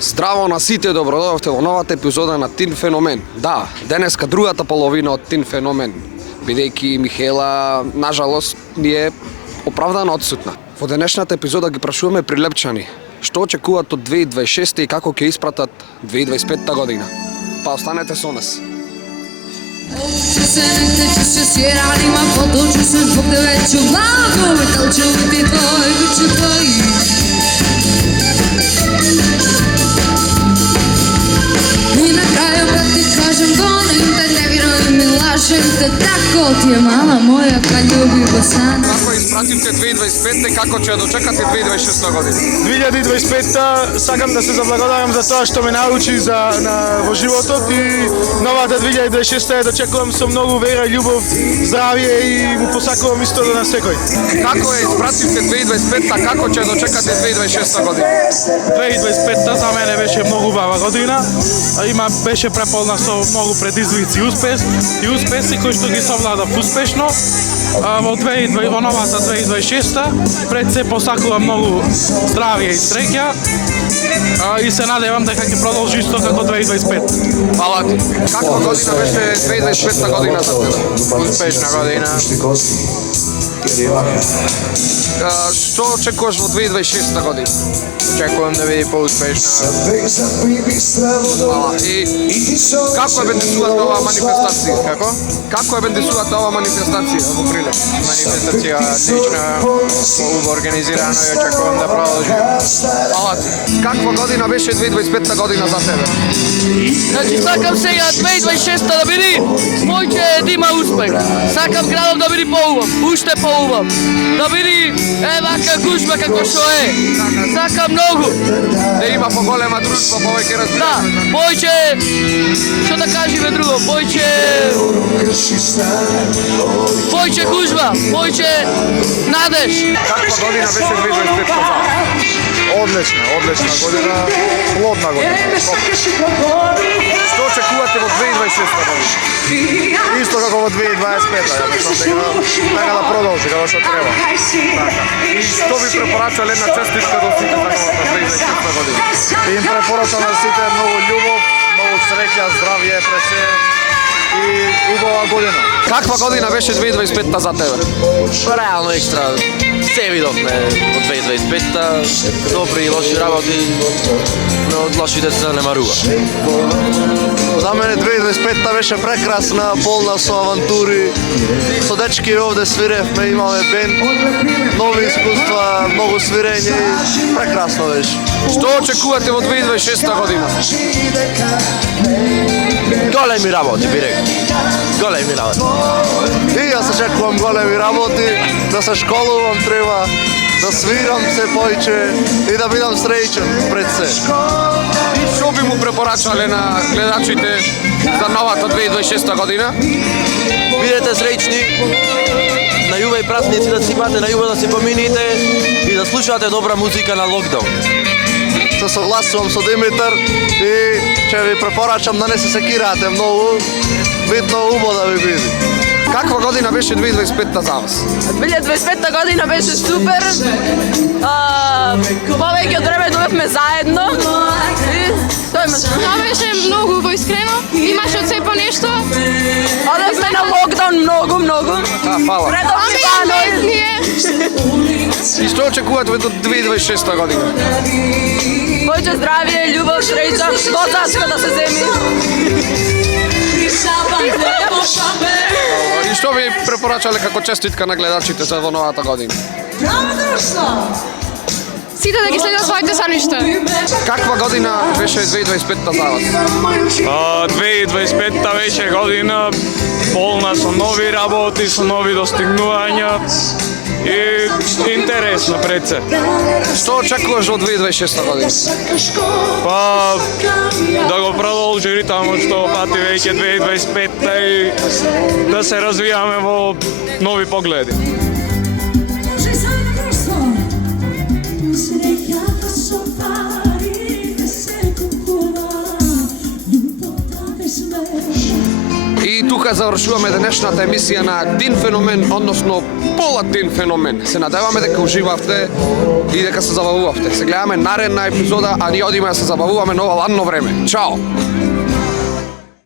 Здраво на сите, добродојавте во новата епизода на Тин Феномен. Да, денеска другата половина од Тин Феномен, бидејќи Михела, нажалост, ни е оправдано отсутна. Во денешната епизода ги прашуваме прилепчани што очекуваат од 2026 и како ќе испратат 2025 година. Па останете со нас. Че се некде, че си ради, ма поточу се зbog tebe ću glavu, dal ću biti tvoj, bit ću tvoj. I na kraju kad ti kažem volim te, ne vjerujem mi lažem te, tako ti je mama moja kad ljubi bosana. Како испративте 2025 и како ќе ја дочекате 2026 година? 2025 сакам да се заблагодарам за тоа што ме научи во животот и новата 2026 ја дочекувам со многу вера, љубов, здравје и му посакувам исто на секој. Како ја испративте 2025, а како ќе ја дочекате 2026 година? 2025 за мене беше многу убава година, беше преполна со многу предизвици и успеси кои што ги совладав успешно. Во новата 2026 пред се посакувам многу здравје и среќа и се надевам дека ќе продолжи исто како 2025. Фала ти. Каква година беше 2025 година за тебе? Успешна година. Што очекуваш во 2026 година? Очекувам да биде поуспешна. И како е бендесувата оваа манифестација? Како? Како е бендесувата оваа манифестација во Прилеп? Манифестација одлична, многу организирано и очекувам да продолжи. Фала ти. Каква година беше 2025 година за тебе? Значи сакам сега 2026 да биде мојче да има успех. Сакам градот да биде поубав, уште поубав. Да биде вака гужба како што е. Сакам многу. Да има поголема дружба, повеќе разбирање. Да, мојче што да кажеме друго, мојче гужба, мојче надеж. Каква година беше 2025 за? Одлична година, плодна година. Што очекувате во 2026 година? Исто како во 2025, ја мислам дека да продолжи како што треба. И што би препорачале на честитка до сите за новата 2026 година? Им препорачам на сите многу љубов, многу среќа, здравје пред се и убава година. Каква година беше 2025 за тебе? Реално екстра. Се видовме во 2025-та, добри и лоши работи, но од лошите се занемарува. За мене 2025-та беше прекрасна, полна со авантури. Со дечки овде свиревме, имаме бенд, нови искуства, многу свирење и прекрасно беше. Што очекувате во 2026 година? Големи работи, би рекол. Големи работи. И јас очекувам големи работи, да се школувам треба, да свирам се поиќе и да бидам среќен пред се. Што би му препорачале на гледачите за новата 2026 година? Бидете среќни, на јуба и празници да си имате, на јуба да си помините и да слушате добра музика на локдаун. Се согласувам со Димитар и ќе ви препорачам да не се секирате многу, битно убаво да ви биде. Каква година беше 2025 за вас? 2025 година беше супер. Повеќе од време довевме заедно. Тоа беше многу поискрено. Имаше од се по нешто. Одевме на локдаун многу. Фала. Редовни банови. И што очекувате во 2026 година? Повеќе здравје, љубов, среќа, дозачка да се земи. И што ви препорачале како честитка на гледачите за во новата година? Сите да ги следат своите саништа. Каква година беше 2025 за вас? 2025 беше година полна со нови работи, со нови достигнувања и интересно пред се. Што очекуваш од 2026 година? Па да го продолжи ритамот што пати веќе 2025 и да се развиваме во нови погледи. И тука завршуваме денешната емисија на Тин Феномен, односно полатин феномен. Се надеваме дека уживавте и дека се забавувавте. Се гледаме наредна епизода, а ние одиме да се забавуваме ново ладно време. Чао!